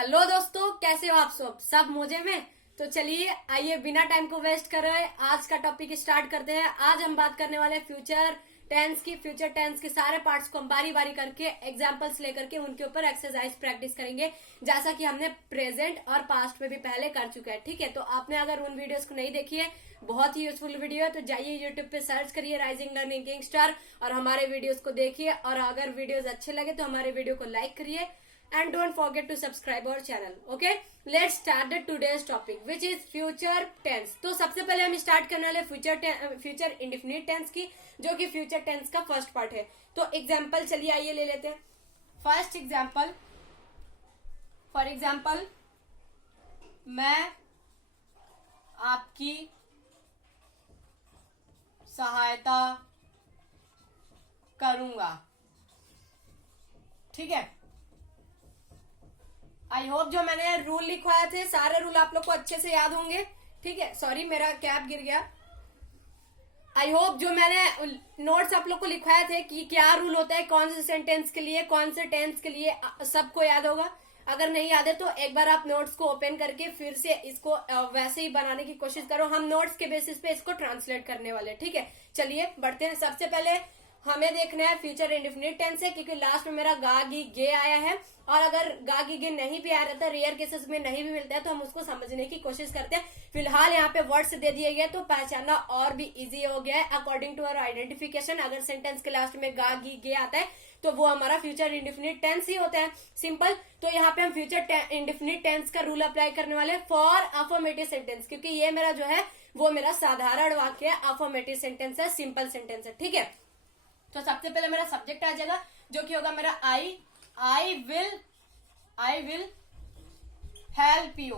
Hello दोस्तों, कैसे हो आप सब मौजे में। तो चलिए आइए बिना टाइम को वेस्ट कर रहे आज का टॉपिक स्टार्ट करते हैं। आज हम बात करने वाले फ्यूचर टेंस के सारे पार्ट्स को हम बारी बारी करके एग्जांपल्स लेकर के उनके ऊपर एक्सरसाइज प्रैक्टिस करेंगे, जैसा कि हमने प्रेजेंट और पास्ट में भी पहले कर चुका है। ठीक है, तो आपने अगर उन वीडियोस को नहीं देखी है, बहुत ही यूजफुल वीडियो है, तो जाइए यूट्यूब पे सर्च करिए राइजिंग लर्निंग किंगस्टार और हमारे वीडियोस को देखिए। और अगर वीडियोस अच्छे लगे तो हमारे वीडियो को लाइक करिए and don't forget to subscribe our channel. Okay, let's start the today's topic which is future tense. तो सबसे पहले हम स्टार्ट करने वाले फ्यूचर इंडेफिनिट टेंस की, जो कि फ्यूचर टेंस का फर्स्ट पार्ट है। तो एग्जाम्पल चलिए आइए ले लेते हैं। फर्स्ट एग्जाम्पल, फॉर एग्जाम्पल, मैं आपकी सहायता करूंगा। ठीक है, आई होप जो मैंने रूल लिखवाए थे सारे रूल आप लोग को अच्छे से याद होंगे। ठीक है, सॉरी मेरा कैप गिर गया। आई होप जो मैंने नोट्स आप लोग को लिखवाए थे कि क्या रूल होता है, कौन से सेंटेंस के लिए, कौन से टेंस के लिए, सबको याद होगा। अगर नहीं याद है तो एक बार आप नोट्स को ओपन करके फिर से इसको वैसे ही बनाने की कोशिश करो। हम नोट्स के बेसिस पे इसको ट्रांसलेट करने वाले। ठीक है, चलिए बढ़ते हैं। सबसे पहले हमें देखना है फ्यूचर इंडेफिनिट टेंस है, क्योंकि लास्ट में मेरा गा गी गे आया है, और अगर गा गी गे नहीं भी आ रहा था, रेयर केसेस में नहीं भी मिलता है, तो हम उसको समझने की कोशिश करते हैं। फिलहाल यहाँ पे वर्ड्स दे दिए गए तो पहचानना और भी इजी हो गया है अकॉर्डिंग टू आवर आइडेंटिफिकेशन। अगर सेंटेंस के लास्ट में गा गी गे आता है तो वो हमारा फ्यूचर इंडेफिनिट टेंस ही होता है, सिंपल। तो यहाँ पे हम फ्यूचर इंडेफिनिट टेंस का रूल अप्लाई करने वाले फॉर अफर्मेटिव सेंटेंस, क्योंकि ये मेरा जो है वो मेरा साधारण वाक्य है, अफर्मेटिव सेंटेंस है, सिंपल सेंटेंस है। ठीक है, तो सबसे पहले मेरा सब्जेक्ट आ जाएगा जो कि होगा मेरा आई विल हेल्प यू।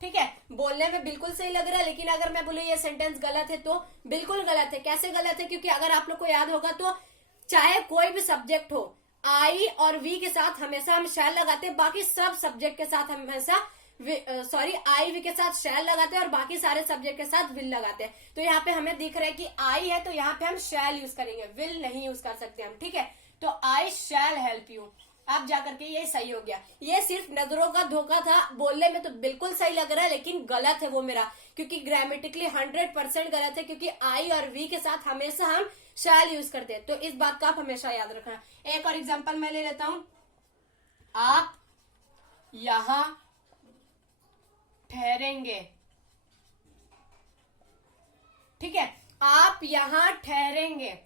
ठीक है, बोलने में बिल्कुल सही लग रहा है, लेकिन अगर मैं बोलूं ये सेंटेंस गलत है तो बिल्कुल गलत है। कैसे गलत है? क्योंकि अगर आप लोग को याद होगा तो चाहे कोई भी सब्जेक्ट हो, आई और वी के साथ हमेशा हम शैल लगाते हैं, बाकी सब सब्जेक्ट के साथ हमेशा आई वी के साथ शैल लगाते हैं और बाकी सारे सब्जेक्ट के साथ विल लगाते हैं। तो यहाँ पे हमें दिख रहा है कि आई है तो यहाँ पे हम शैल यूज करेंगे, विल नहीं यूज कर सकते हम। ठीक है, तो आई शैल हेल्प यू। अब जाकर के ये सही हो गया। ये सिर्फ नजरों का धोखा था, बोलने में तो बिल्कुल सही लग रहा है लेकिन गलत है वो मेरा, क्योंकि ग्रामेटिकली 100% गलत है, क्योंकि आई और वी के साथ हमेशा हम शैल यूज करते हैं। तो इस बात का आप हमेशा याद रखना। एक और एग्जाम्पल मैं ले लेता हूं। आप यहां ठहरेंगे। ठीक है, आप यहां ठहरेंगे।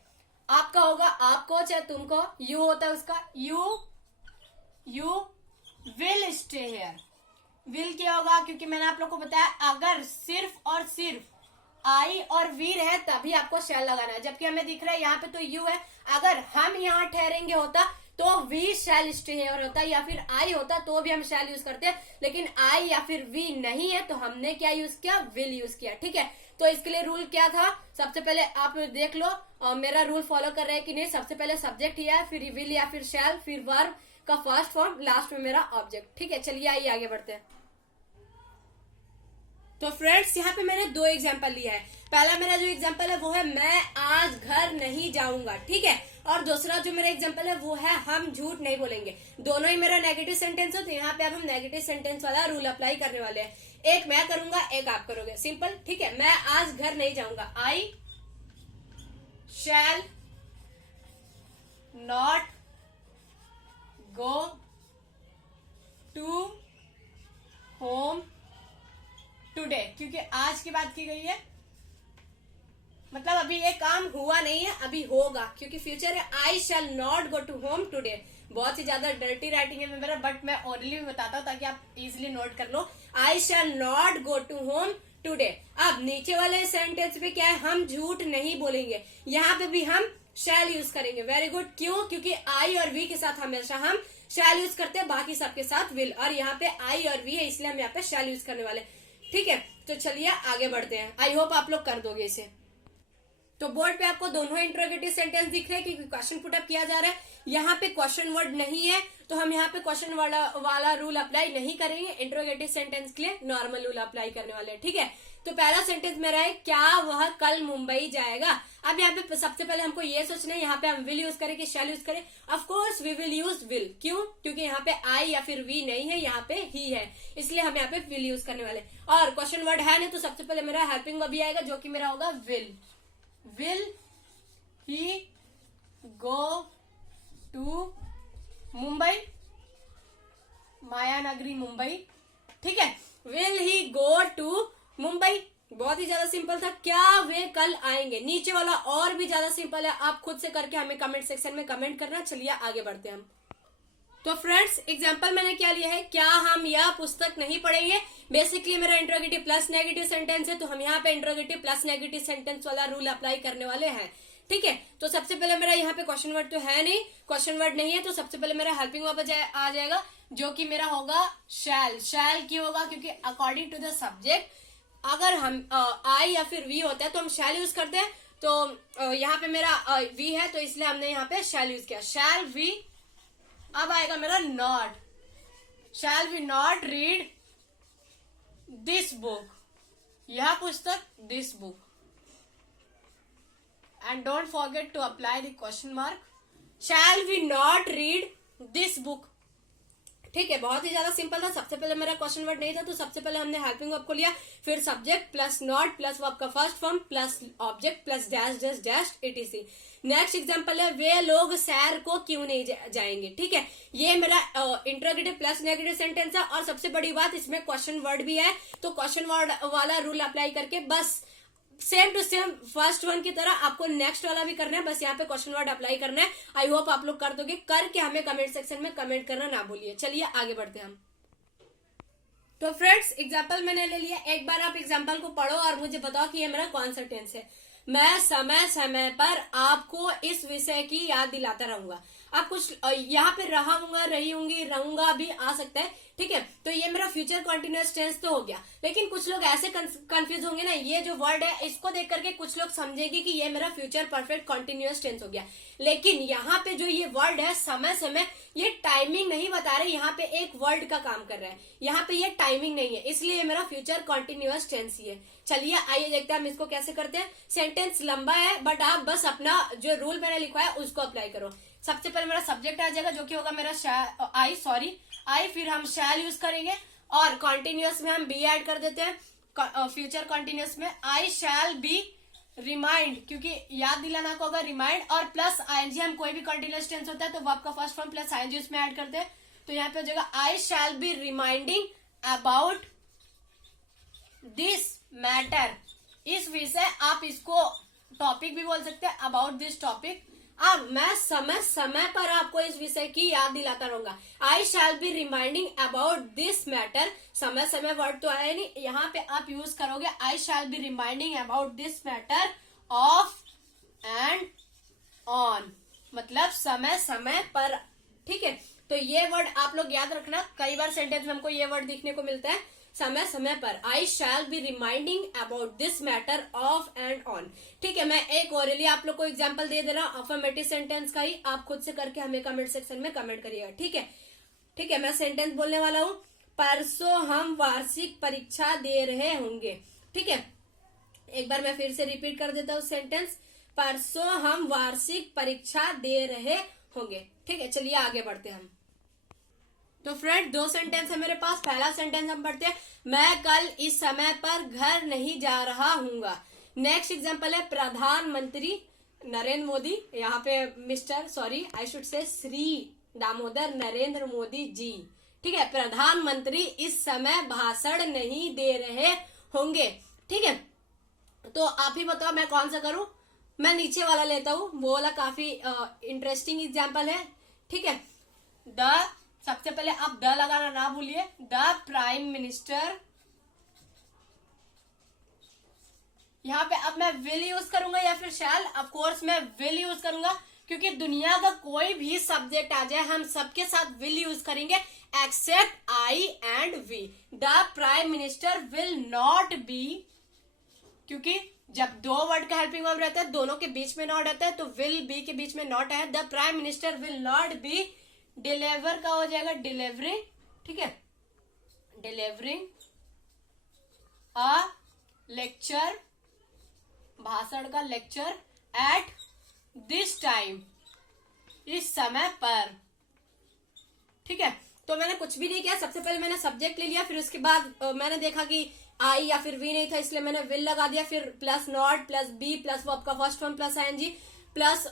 आपका होगा आपको चाहे तुमको, यू होता है उसका, you will stay here. Will क्या होगा? क्योंकि मैंने आप लोग को बताया अगर सिर्फ और सिर्फ आई और वी है तभी आपको शैल लगाना है, जबकि हमें दिख रहा है यहाँ पे तो यू है। अगर हम यहाँ ठहरेंगे होता तो वी शैल स्टे हेयर होता, या फिर आई होता तो भी हम शैल यूज करते हैं, लेकिन आई या फिर वी नहीं है तो हमने क्या यूज किया? विल यूज किया। ठीक है, तो इसके लिए रूल क्या था? सबसे पहले आप देख लो मेरा रूल फॉलो कर रहे हैं कि नहीं। सबसे पहले सब्जेक्ट ही है, फिर विल या फिर शैल, फिर वर्ब का फर्स्ट फॉर्म, लास्ट में मेरा ऑब्जेक्ट। ठीक है, चलिए आइए आगे बढ़ते हैं। तो फ्रेंड्स यहाँ पे मैंने दो एग्जाम्पल लिया है। पहला मेरा जो एग्जाम्पल है वो है मैं आज घर नहीं जाऊंगा। ठीक है, और दूसरा जो मेरा एग्जाम्पल है वो है हम झूठ नहीं बोलेंगे। दोनों ही मेरा नेगेटिव सेंटेंस है, तो यहाँ पे अब हम नेगेटिव सेंटेंस वाला रूल अप्लाई करने वाले हैं। एक मैं करूंगा, एक आप करोगे, सिंपल। ठीक है, मैं आज घर नहीं जाऊंगा। I shall not go to home today, क्योंकि आज की बात की गई है, मतलब अभी ये काम हुआ नहीं है, अभी होगा, क्योंकि फ्यूचर है। I shall not go to home today. बहुत ही ज्यादा डर्टी राइटिंग है मेरा, बट मैं ओरली में बताता हूँ ताकि आप इजिली नोट कर लो। I shall not go to home today. अब नीचे वाले सेंटेंस पे क्या है? हम झूठ नहीं बोलेंगे। यहाँ पे भी हम शैल यूज करेंगे। Very good. क्यों? क्योंकि आई और वी के साथ हमेशा हम शैल यूज करते हैं, बाकी सबके साथ विल, और यहाँ पे आई और वी है इसलिए हम यहाँ पे शैल यूज करने वाले। ठीक है, तो चलिए आगे बढ़ते हैं। आई होप आप लोग कर दोगे इसे। तो बोर्ड पे आपको दोनों इंट्रोगेटिव सेंटेंस दिख रहे हैं क्योंकि क्वेश्चन पुटअप किया जा रहा है। यहाँ पे क्वेश्चन वर्ड नहीं है तो हम यहाँ पे क्वेश्चन वाला रूल अप्लाई नहीं करेंगे। इंट्रोगेटिव सेंटेंस के लिए नॉर्मल रूल अप्लाई करने वाले हैं। ठीक है, तो पहला सेंटेंस मेरा है क्या वह कल मुंबई जाएगा। अब यहाँ पे सबसे पहले हमको ये सोचना है, यहाँ पे हम विल यूज करें कि शैल यूज करें। Of course we will use will, क्यों? क्योंकि यहाँ पे आई या फिर वी नहीं है, यहाँ पे ही है, इसलिए हम यहाँ पे विल यूज करने वाले। और क्वेश्चन वर्ड है नहीं, तो सबसे पहले मेरा हेल्पिंग वर्ब भी आएगा, जो कि मेरा होगा will. Will he go to Mumbai, माया नगरी मुंबई, ठीक है। Will he go to Mumbai, बहुत ही ज्यादा सिंपल था। क्या वे कल आएंगे? नीचे वाला और भी ज्यादा सिंपल है, आप खुद से करके हमें कमेंट सेक्शन में कमेंट करना। चलिए आगे बढ़ते हैं हम। तो फ्रेंड्स एग्जाम्पल मैंने क्या लिया है, क्या हम यह पुस्तक नहीं पढ़ेंगे। बेसिकली मेरा इंट्रोगेटिव प्लस नेगेटिव सेंटेंस है, तो हम यहाँ पे इंट्रोगेटिव प्लस नेगेटिव सेंटेंस वाला रूल अप्लाई करने वाले हैं, ठीक है। तो सबसे पहले मेरा यहाँ पे क्वेश्चन वर्ड तो है नहीं, क्वेश्चन वर्ड नहीं है, तो सबसे पहले मेरा हेल्पिंग वर्ब आ जाएगा, जो कि मेरा होगा शैल। शैल क्यों होगा? क्योंकि अकॉर्डिंग टू द सब्जेक्ट अगर हम आई या फिर वी होता है तो हम शैल यूज करते हैं। तो यहाँ पे मेरा वी है, तो इसलिए हमने यहाँ पे शैल यूज किया, शैल वी। अब आएगा मेरा not, shall we not read this book, यह पुस्तक, this book. And don't forget to apply the question mark, shall we not read this book, ठीक है। बहुत ही ज्यादा सिंपल था। सबसे पहले मेरा क्वेश्चन वर्ड नहीं था, तो सबसे पहले हमने हेल्पिंग वर्ब को लिया, फिर subject plus not plus verb का first form plus object plus dash dash dash etc। Next example है वे लोग सैर को क्यों नहीं जाएंगे, ठीक है। ये मेरा इंट्रोगेटिव प्लस नेगेटिव सेंटेंस है, और सबसे बड़ी बात इसमें क्वेश्चन वर्ड भी है, तो क्वेश्चन वर्ड वाला रूल अप्लाई करके बस same to same first one की तरह आपको नेक्स्ट वाला भी करना है, बस यहाँ पे क्वेश्चन वर्ड अप्लाई करना है। आई होप आप लोग कर दोगे, करके हमें कमेंट सेक्शन में कमेंट करना ना भूलिए। चलिए आगे बढ़ते हैं हम। तो फ्रेंड्स एग्जाम्पल मैंने ले लिया, एक बार आप एग्जाम्पल को पढ़ो और मुझे बताओ कि ये मेरा कौन सा टेंस है। मैं समय समय पर आपको इस विषय की याद दिलाता रहूंगा। आप कुछ यहाँ पे रहूंगा, रही होंगी, रहूंगा भी आ सकता है, ठीक है। तो ये मेरा फ्यूचर कंटिन्यूअस टेंस तो हो गया, लेकिन कुछ लोग ऐसे कंफ्यूज होंगे ना, ये जो वर्ड है इसको देख करके कुछ लोग समझेंगे कि ये मेरा फ्यूचर परफेक्ट कंटिन्यूअस टेंस हो गया। लेकिन यहाँ पे जो ये वर्ड है समय समय, ये टाइमिंग नहीं बता रहे, यहाँ पे एक वर्ड का काम कर रहा है, यहाँ पे ये टाइमिंग नहीं है, इसलिए ये मेरा फ्यूचर कंटिन्यूअस टेंस ही है। चलिए आइए देखते हैं हम इसको कैसे करते हैं। सेंटेंस लंबा है, बट आप बस अपना जो रूल मैंने लिखा है उसको अप्लाई करो। सबसे पहले मेरा सब्जेक्ट आ जाएगा, जो कि होगा मेरा आई, फिर हम शैल यूज करेंगे, और कॉन्टिन्यूअस में हम बी ऐड कर देते हैं। फ्यूचर कॉन्टिन्यूअस में आई शैल बी रिमाइंड, क्योंकि याद दिलाना को होगा रिमाइंड, और प्लस आईएनजी, हम कोई भी कंटिन्यूअस टेंस होता है तो वर्ब का फर्स्ट फॉर्म प्लस आईएनजी उसमें ऐड करते हैं। तो यहाँ पे हो जाएगा I shall be reminding about this matter, इस विषय, आप इसको टॉपिक भी बोल सकते हैं, अबाउट दिस टॉपिक। अब मैं समय समय पर आपको इस विषय की याद दिलाता रहूंगा। I shall be reminding about this matter, समय समय वर्ड तो आया नहीं, यहाँ पे आप यूज करोगे I shall be reminding about this matter off and on, मतलब समय समय पर, ठीक है। तो ये वर्ड आप लोग याद रखना, कई बार सेंटेंस में हमको ये वर्ड देखने को मिलता है, समय समय पर। I shall be reminding about this matter off and on, ठीक है। मैं एक और लिए आप लोग को एग्जांपल दे दे रहा हूँ अफर्मेटिव सेंटेंस का ही, आप खुद से करके हमें कमेंट सेक्शन में कमेंट करिएगा, ठीक है। ठीक है, मैं सेंटेंस बोलने वाला हूँ, परसों हम वार्षिक परीक्षा दे रहे होंगे, ठीक है। एक बार मैं फिर से रिपीट कर देता हूँ सेंटेंस, परसों हम वार्षिक परीक्षा दे रहे होंगे, ठीक है। चलिए आगे बढ़ते हैं हम। तो फ्रेंड दो सेंटेंस है मेरे पास। पहला सेंटेंस हम पढ़ते हैं, मैं कल इस समय पर घर नहीं जा रहा हूँगा। नेक्स्ट एग्जांपल है प्रधानमंत्री नरेंद्र मोदी, यहाँ पे I should say Shri Damodar Narendra Modi ji, ठीक है। प्रधानमंत्री इस समय भाषण नहीं दे रहे होंगे, ठीक है। तो आप ही बताओ मैं कौन सा करूं। मैं नीचे वाला लेता हूं, वो वाला काफी इंटरेस्टिंग एग्जांपल है, ठीक है। सबसे पहले आप द लगाना ना भूलिए, द प्राइम मिनिस्टर। यहाँ पे अब मैं विल यूज करूंगा या फिर शैल, ऑफ कोर्स मैं विल यूज करूंगा, क्योंकि दुनिया का कोई भी सब्जेक्ट आ जाए हम सबके साथ विल यूज करेंगे except I and we. The prime minister will not be, क्योंकि जब दो वर्ड का हेल्पिंग वर्ब रहता है दोनों के बीच में नॉट रहता है, तो विल बी के बीच में नॉट है। The prime minister will not B deliver का हो जाएगा डिलीवरिंग, ठीक है, डिलीवरिंग अ लेक्चर, भाषण का लेक्चर एट दिस टाइम, इस समय पर। ठीक है, तो मैंने कुछ भी नहीं किया, सबसे पहले मैंने सब्जेक्ट ले लिया, फिर उसके बाद मैंने देखा कि आई या फिर वी नहीं था, इसलिए मैंने विल लगा दिया, फिर plus not plus be plus verb का first form plus ING plus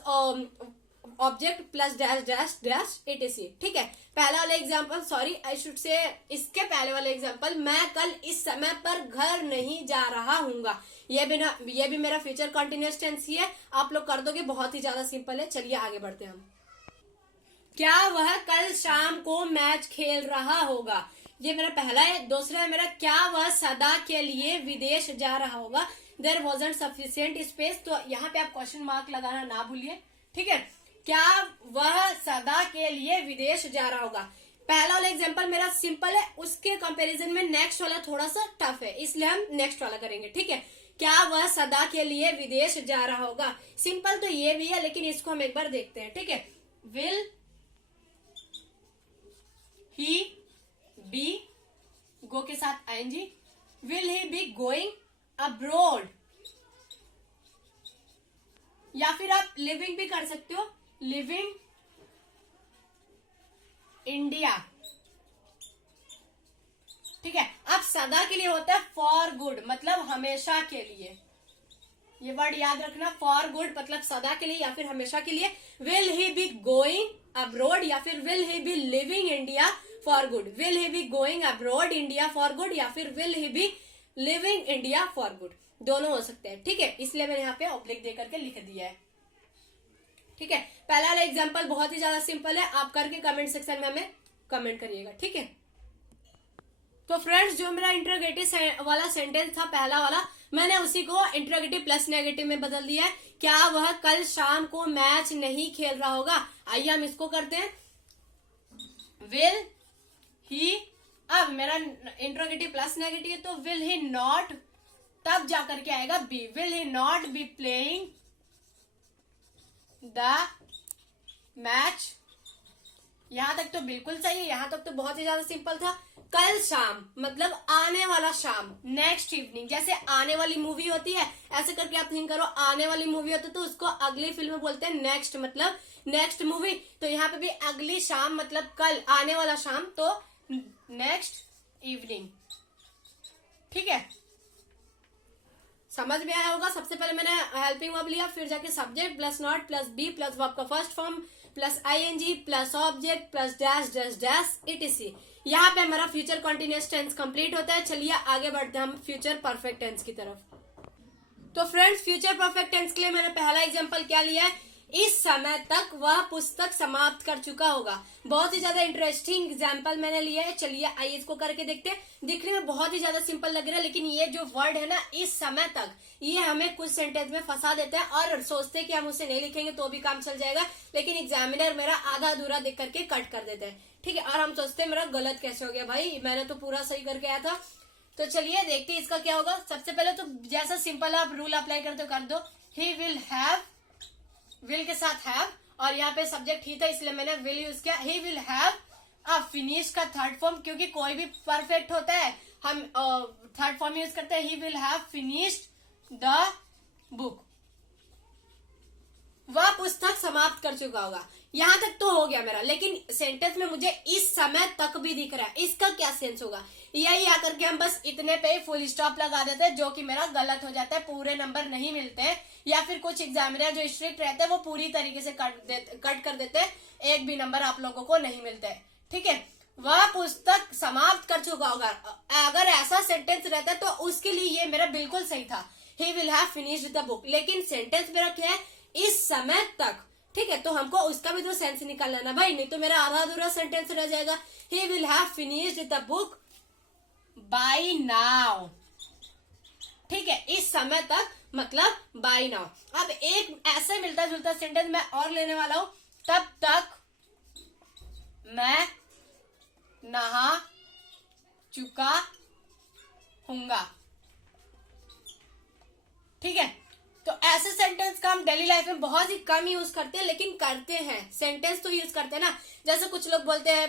object plus dash dash dash etc। ठीक है, पहला वाला example, sorry I should say, इसके पहले वाला एग्जांपल, मैं कल इस समय पर घर नहीं जा रहा हूँगा, ये भी मेरा फ्यूचर कंटिन्यूअस टेंस ही है, आप लोग कर दोगे, बहुत ही ज्यादा सिंपल है। चलिए आगे बढ़ते हैं हम। क्या वह कल शाम को मैच खेल रहा होगा, ये मेरा पहला है। दूसरा है मेरा, क्या वह सदा के लिए विदेश जा रहा होगा, देयर वॉजंट सफिशिएंट स्पेस, तो यहाँ पे आप क्वेश्चन मार्क लगाना ना भूलिए। ठीक है, क्या वह सदा के लिए विदेश जा रहा होगा, पहला वाला एग्जांपल मेरा सिंपल है, उसके कंपैरिजन में नेक्स्ट वाला थोड़ा सा टफ है, इसलिए हम नेक्स्ट वाला करेंगे। ठीक है, क्या वह सदा के लिए विदेश जा रहा होगा, सिंपल तो ये भी है, लेकिन इसको हम एक बार देखते हैं। ठीक है, विल ही बी, गो के साथ ING, will he be going abroad, या फिर आप लिविंग भी कर सकते हो, लिविंग इंडिया। ठीक है, अब सदा के लिए होता है फॉर गुड, मतलब हमेशा के लिए, ये वर्ड याद रखना, फॉर गुड मतलब सदा के लिए या फिर हमेशा के लिए। Will he be going abroad या फिर will he B living India for good, will he be going abroad India for good, या फिर will he B living India for good, दोनों हो सकते हैं। ठीक है, इसलिए मैंने यहाँ पे ऑब्लिक दे करके लिख दिया है। ठीक है, पहला वाला एग्जाम्पल बहुत ही ज्यादा सिंपल है, आप करके कमेंट सेक्शन में हमें कमेंट करिएगा। ठीक है, तो फ्रेंड्स जो मेरा इंटरोगेटिव वाला सेंटेंस था पहला वाला, मैंने उसी को इंटरोगेटिव प्लस नेगेटिव में बदल दिया है। क्या वह कल शाम को मैच नहीं खेल रहा होगा, आइए हम इसको करते हैं। विल ही, अब मेरा इंटरोगेटिव प्लस नेगेटिव तो विल ही नॉट, तब जाकर के आएगा be, will he not be playing the match. यहां तक तो बिल्कुल सही है, यहां तक तो बहुत ही ज्यादा सिंपल था। कल शाम मतलब आने वाला शाम, नेक्स्ट इवनिंग, जैसे आने वाली मूवी होती है, ऐसे करके आप थिंक करो, आने वाली मूवी होती है तो उसको अगली फिल्म में बोलते हैं नेक्स्ट, मतलब नेक्स्ट मूवी। तो यहाँ पे भी अगली शाम मतलब कल, आने वाला शाम तो नेक्स्ट इवनिंग। ठीक है, समझ में आया होगा। सबसे पहले मैंने हेल्पिंग वर्ब लिया, फिर जाके subject plus not plus be plus verb का first form plus ING plus object plus dash dash dash etc। यहाँ पे हमारा फ्यूचर कंटिन्यूअस टेंस कंप्लीट होता है। चलिए आगे बढ़ते हैं हम फ्यूचर परफेक्ट टेंस की तरफ। तो फ्रेंड्स फ्यूचर परफेक्ट टेंस के लिए मैंने पहला एग्जांपल क्या लिया है, इस समय तक वह पुस्तक समाप्त कर चुका होगा। बहुत ही ज्यादा इंटरेस्टिंग एग्जांपल मैंने लिया है, चलिए आइए इसको करके देखते हैं। दिखने में बहुत ही ज्यादा सिंपल लग रहा है, लेकिन ये जो वर्ड है ना, इस समय तक, ये हमें कुछ सेंटेंस में फंसा देते हैं और सोचते हैं कि हम उसे नहीं लिखेंगे तो भी काम चल जाएगा, लेकिन एग्जामिनर मेरा आधा अधूरा देख करके कट कर देते हैं। ठीक है, और हम सोचते हैं मेरा गलत कैसे हो गया, भाई मैंने तो पूरा सही करके आया था। तो चलिए देखते हैं इसका क्या होगा। सबसे पहले तो जैसा सिंपल आप रूल अप्लाई करते हो कर दो, ही विल हैव, विल के साथ हैव, और यहाँ पे सब्जेक्ट ही था इसलिए मैंने विल यूज किया। He will have a finish का थर्ड फॉर्म, क्योंकि कोई भी परफेक्ट होता है हम थर्ड फॉर्म यूज करते हैं। He will have finished the book, वह पुस्तक समाप्त कर चुका होगा। यहां तक तो हो गया मेरा, लेकिन सेंटेंस में मुझे इस समय तक भी दिख रहा है, इसका क्या सेंस होगा। यही आकर के हम बस इतने पे फुल स्टॉप लगा देते हैं, जो कि मेरा गलत हो जाता है, पूरे नंबर नहीं मिलते हैं। या फिर कुछ एग्जामिनर जो स्ट्रिक्ट रहते हैं वो पूरी तरीके से कट कर देते हैं, एक भी नंबर आप लोगों को नहीं मिलते हैं। ठीक है, वह पुस्तक समाप्त कर चुका होगा, अगर ऐसा सेंटेंस रहता है तो उसके लिए ये मेरा बिल्कुल सही था, he will have finished the book. लेकिन सेंटेंस मेरा क्या है, इस समय तक। ठीक है, तो हमको उसका भी तो सेंस निकालना ना भाई, नहीं तो मेरा आधा अधूरा सेंटेंस रह जाएगा। He will have finished the book by now. ठीक है, इस समय तक मतलब बाय नाउ। अब एक ऐसे मिलता जुलता सेंटेंस मैं और लेने वाला हूं, तब तक मैं नहा चुका हूंगा। ठीक है, तो ऐसे सेंटेंस का हम डेली लाइफ में बहुत ही कम यूज करते हैं, लेकिन करते हैं। सेंटेंस तो यूज करते हैं ना। जैसे कुछ लोग बोलते हैं,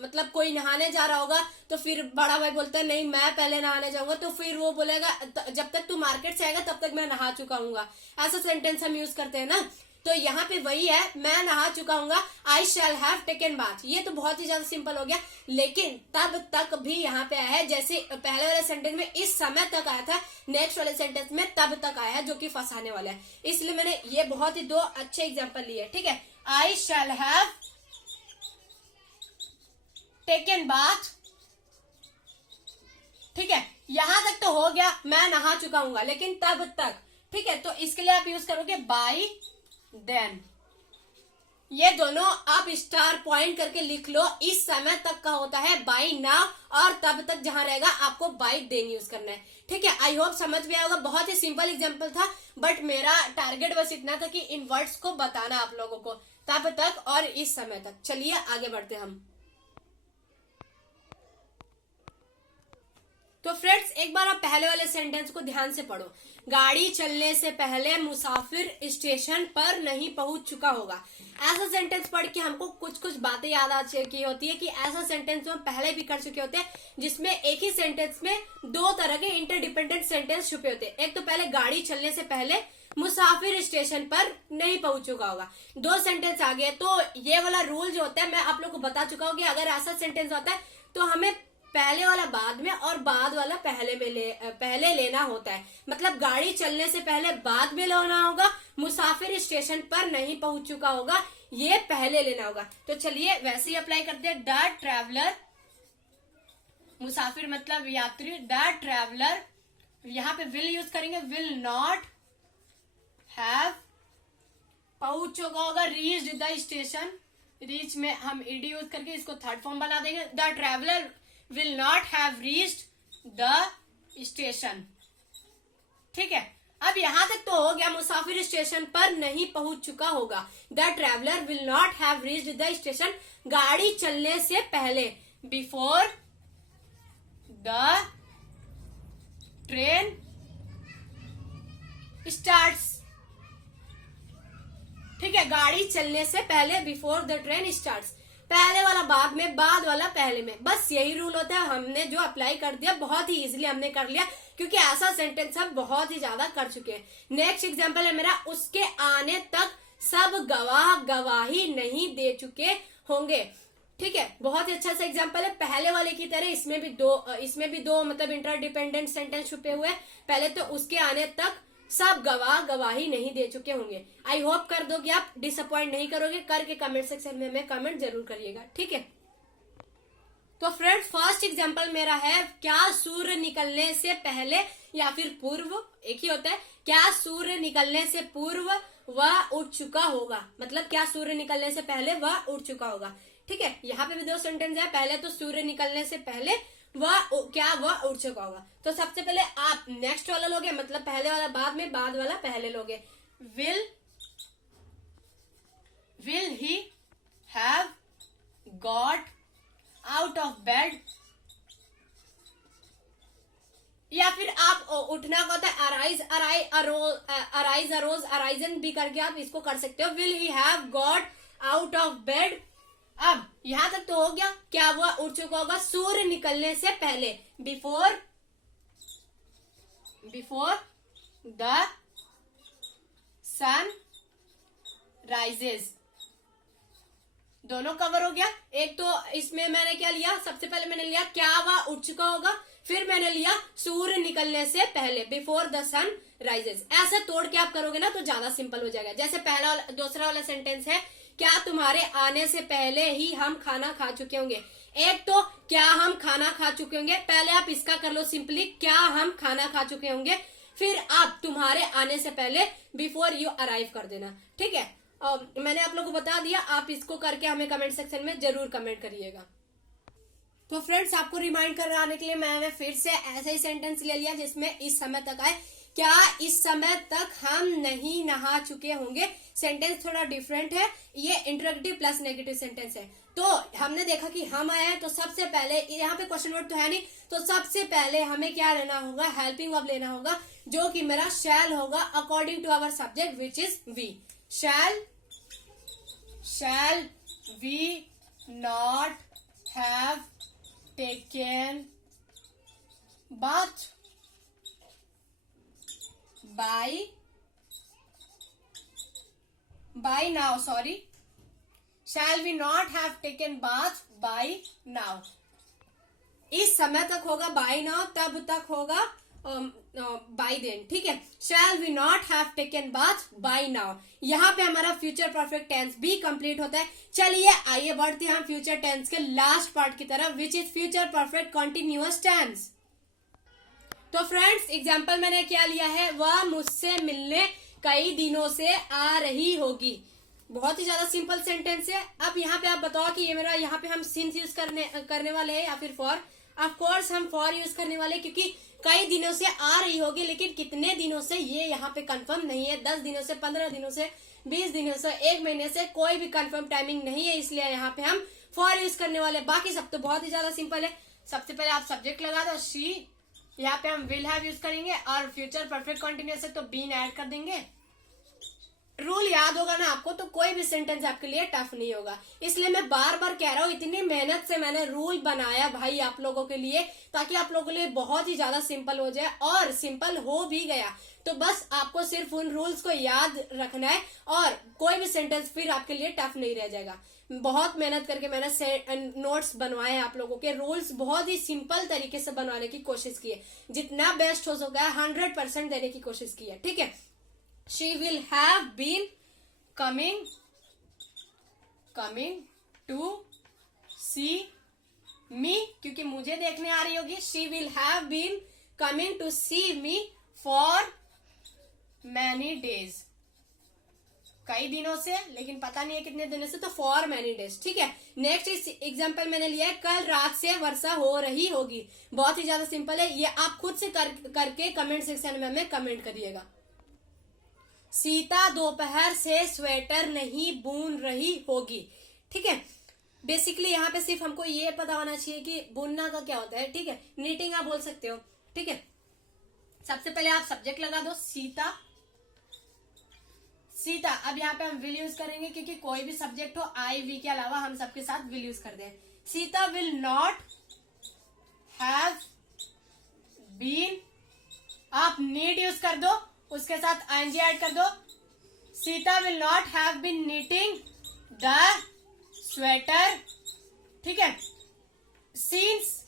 मतलब कोई नहाने जा रहा होगा तो फिर बड़ा भाई बोलता है नहीं मैं पहले नहाने जाऊंगा, तो फिर वो बोलेगा जब तक तू मार्केट से आएगा तब तक मैं नहा चुका हूँ। ऐसा सेंटेंस हम यूज करते हैं ना। तो यहाँ पे वही है, मैं नहा चुका हूँ, आई शैल हैव टेकन बाथ। ये तो बहुत ही ज्यादा सिंपल हो गया, लेकिन तब तक भी यहाँ पे आया है। जैसे पहले वाले सेंटेंस में इस समय तक आया था, नेक्स्ट वाले सेंटेंस में तब तक आया है, जो कि फंसाने वाला है। इसलिए मैंने ये बहुत ही 2 अच्छे एग्जाम्पल लिए। ठीक है, I shall have taken bath. ठीक है, यहां तक तो हो गया, मैं नहा चुका हूँ, लेकिन तब तक। ठीक है, तो इसके लिए आप यूज करोगे बाई देन। ये दोनों आप स्टार पॉइंट करके लिख लो। इस समय तक का होता है बाई नाउ, और तब तक जहां रहेगा आपको बाई देन यूज करना है। ठीक है, आई होप समझ में आया होगा। बहुत ही सिंपल एग्जांपल था, बट मेरा टारगेट बस इतना था कि इन वर्ड्स को बताना आप लोगों को, तब तक और इस समय तक। चलिए आगे बढ़ते हम। तो फ्रेंड्स, एक बार आप पहले वाले सेंटेंस को ध्यान से पढ़ो। गाड़ी चलने से पहले मुसाफिर स्टेशन पर नहीं पहुंच चुका होगा। ऐसा सेंटेंस पढ़ के हमको कुछ कुछ बातें याद आ चुकी होती है कि ऐसा सेंटेंस हम पहले भी कर चुके होते हैं, जिसमें एक ही सेंटेंस में 2 तरह के इंटरडिपेंडेंट सेंटेंस छुपे होते हैं। एक तो पहले गाड़ी चलने से पहले मुसाफिर स्टेशन पर नहीं पहुंच चुका होगा, 2 सेंटेंस आ गए। तो ये वाला रूल जो होता है मैं आप लोग को बता चुका हूँ कि अगर ऐसा सेंटेंस होता है तो हमें पहले वाला बाद में और बाद वाला पहले लेना होता है। मतलब गाड़ी चलने से पहले बाद में लेना होगा, मुसाफिर स्टेशन पर नहीं पहुंच चुका होगा ये पहले लेना होगा। तो चलिए वैसे ही अप्लाई करते हैं। द ट्रैवलर, मुसाफिर मतलब यात्री, द ट्रैवलर यहाँ पे विल यूज करेंगे, विल नॉट हैव पहुंच चुका होगा रीच्ड द स्टेशन। रीच में हम ईडी यूज करके इसको थर्ड फॉर्म बना देंगे। The traveller will not have reached the station। ठीक है, अब यहां तक तो हो गया, मुसाफिर स्टेशन पर नहीं पहुंच चुका होगा। The traveller will not have reached the station, गाड़ी चलने से पहले, before the train starts। ठीक है, गाड़ी चलने से पहले, before the train starts। पहले वाला बाद में, बाद वाला पहले में, बस यही रूल होता है। हमने जो अप्लाई कर दिया बहुत ही इजीली हमने कर लिया, क्योंकि ऐसा सेंटेंस हम बहुत ही ज्यादा कर चुके हैं। नेक्स्ट एग्जांपल है मेरा, उसके आने तक सब गवाह गवाही नहीं दे चुके होंगे। ठीक है, बहुत ही अच्छा सा एग्जांपल है। पहले वाले की तरह इसमें भी दो मतलब इंटरडिपेंडेंट सेंटेंस छुपे हुए हैं। पहले तो उसके आने तक सब गवाह गवाही नहीं दे चुके होंगे। आई होप कर दोगे आप, डिसअपॉइंट नहीं करोगे, करके कमेंट सेक्शन में हमें कमेंट जरूर करिएगा। ठीक है, तो फ्रेंड्स फर्स्ट एग्जांपल मेरा है, क्या सूर्य निकलने से पहले या फिर पूर्व, एक ही होता है, क्या सूर्य निकलने से पूर्व वह उठ चुका होगा। मतलब क्या सूर्य निकलने से पहले वह उठ चुका होगा। ठीक है, यहाँ पे भी 2 सेंटेंस है। पहले तो सूर्य निकलने से पहले वह उठ चुका होगा। तो सबसे पहले आप नेक्स्ट वाला लोगे, मतलब पहले वाला बाद में, बाद वाला पहले लोगे। Will he have got out of bed, या फिर आप उठना का होता है अराइज अराइजन भी करके आप इसको कर सकते हो। Will he have got out of bed. अब यहां तक तो हो गया, क्या वह उठ चुका होगा सूर्य निकलने से पहले, बिफोर द सन राइजेस। दोनों कवर हो गया। एक तो इसमें मैंने क्या लिया, सबसे पहले मैंने लिया क्या वह उठ चुका होगा, फिर मैंने लिया सूर्य निकलने से पहले, बिफोर द सन राइजेस। ऐसे तोड़ के आप करोगे ना तो ज्यादा सिंपल हो जाएगा। जैसे दूसरा वाला सेंटेंस है, क्या तुम्हारे आने से पहले ही हम खाना खा चुके होंगे। एक तो क्या हम खाना खा चुके होंगे, पहले आप इसका कर लो सिंपली, क्या हम खाना खा चुके होंगे, फिर आप तुम्हारे आने से पहले बिफोर यू अराइव कर देना। ठीक है, मैंने आप लोगों को बता दिया, आप इसको करके हमें कमेंट सेक्शन में जरूर कमेंट करिएगा। तो फ्रेंड्स आपको रिमाइंड कराने के लिए मैंने फिर से ऐसा ही सेंटेंस ले लिया जिसमें इस समय तक आए, क्या इस समय तक हम नहीं नहा चुके होंगे। सेंटेंस थोड़ा डिफरेंट है, ये इंटरोगेटिव प्लस नेगेटिव सेंटेंस है। तो हमने देखा कि हम आए हैं, तो सबसे पहले यहाँ पे क्वेश्चन वर्ड तो है नहीं, तो सबसे पहले हमें क्या लेना होगा, हेल्पिंग वर्ब लेना होगा, जो कि मेरा शैल होगा according to our subject which is we. Shall we not have taken bath by now, sorry, shall we not have taken bath by now। इस समय तक होगा by now, तब तक होगा by then, ठीक है। shall we not have taken bath by now, यहाँ पे हमारा फ्यूचर परफेक्ट टेंस भी कंप्लीट होता है। चलिए आइए बढ़ते हैं हम फ्यूचर टेंस के लास्ट पार्ट की तरफ, which is future perfect continuous tense. तो फ्रेंड्स एग्जाम्पल मैंने क्या लिया है, वह मुझसे मिलने कई दिनों से आ रही होगी। बहुत ही ज्यादा सिंपल सेंटेंस है। अब यहाँ पे आप बताओ कि ये मेरा यहाँ पे हम सिंस यूज करने वाले हैं या फिर फॉर। ऑफ कोर्स हम फॉर यूज करने वाले, क्योंकि कई दिनों से आ रही होगी, लेकिन कितने दिनों से ये यहाँ पे कंफर्म नहीं है। 10 दिनों से, 15 दिनों से, 20 दिनों से, 1 महीने से, कोई भी कंफर्म टाइमिंग नहीं है, इसलिए यहाँ पे हम फॉर यूज करने वाले। बाकी सब तो बहुत ही ज्यादा सिंपल है। सबसे पहले आप सब्जेक्ट लगा दो शी, यहाँ पे हम विल हैव यूज करेंगे, और फ्यूचर परफेक्ट कंटिन्यूअस है तो बीन ऐड कर देंगे। रूल याद होगा ना आपको, तो कोई भी सेंटेंस आपके लिए टफ नहीं होगा। इसलिए मैं बार बार कह रहा हूँ, इतनी मेहनत से मैंने रूल बनाया भाई आप लोगों के लिए, ताकि आप लोगों के लिए बहुत ही ज्यादा सिंपल हो जाए, और सिंपल हो भी गया। तो बस आपको सिर्फ उन रूल्स को याद रखना है, और कोई भी सेंटेंस फिर आपके लिए टफ नहीं रह जाएगा। बहुत मेहनत करके मैंने नोट्स बनवाए हैं आप लोगों के। रूल्स बहुत ही सिंपल तरीके से बनवाने की कोशिश की है, जितना बेस्ट हो सका है 100% देने की कोशिश की है, ठीक है। She will have been coming to see me, क्योंकि मुझे देखने आ रही होगी। She will have been coming to see me for many days, कई दिनों से, लेकिन पता नहीं है कितने दिनों से, तो फॉर मैनी डेज, ठीक है। नेक्स्ट एग्जांपल मैंने लिया है, कल रात से वर्षा हो रही होगी। बहुत ही ज्यादा सिंपल है, ये आप खुद से करके कमेंट सेक्शन में हमें कमेंट करिएगा। सीता दोपहर से स्वेटर नहीं बुन रही होगी, ठीक है। बेसिकली यहाँ पे सिर्फ हमको ये पता होना चाहिए कि बुनना का क्या होता है, ठीक है। नीटिंग आप बोल सकते हो, ठीक है। सबसे पहले आप सब्जेक्ट लगा दो, सीता। अब यहाँ पे हम विल यूज करेंगे, क्योंकि कोई भी सब्जेक्ट हो आई वी के अलावा हम सबके साथ विल यूज करते हैं। Sita will not have been, आप नीड यूज कर दो, उसके साथ आईएनजी ऐड कर दो। Sita will not have been knitting the sweater, ठीक है, सिंस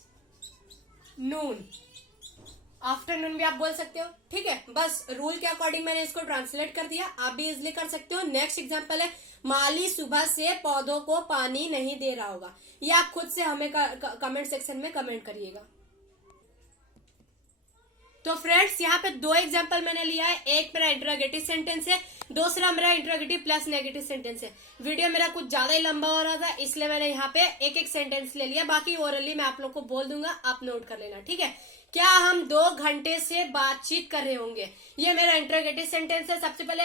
नून। आफ्टरनून भी आप बोल सकते हो, ठीक है। बस रूल के अकॉर्डिंग मैंने इसको ट्रांसलेट कर दिया, आप भी इजिली कर सकते हो। नेक्स्ट एग्जांपल है, माली सुबह से पौधों को पानी नहीं दे रहा होगा। ये आप खुद से हमें कमेंट सेक्शन में कमेंट करिएगा। तो फ्रेंड्स यहाँ पे 2 एग्जांपल मैंने लिया है, एक मेरा इंट्रोगेटिव सेंटेंस है, दूसरा मेरा इंट्रोगेटिव प्लस नेगेटिव सेंटेंस है। वीडियो मेरा कुछ ज्यादा ही लंबा हो रहा था, इसलिए मैंने यहाँ पे एक सेंटेंस ले लिया, बाकी ओरली मैं आप लोग को बोल दूंगा, आप नोट कर लेना, ठीक है। क्या हम 2 घंटे से बातचीत कर रहे होंगे, ये मेरा इंट्रोगेटिव सेंटेंस है। सबसे पहले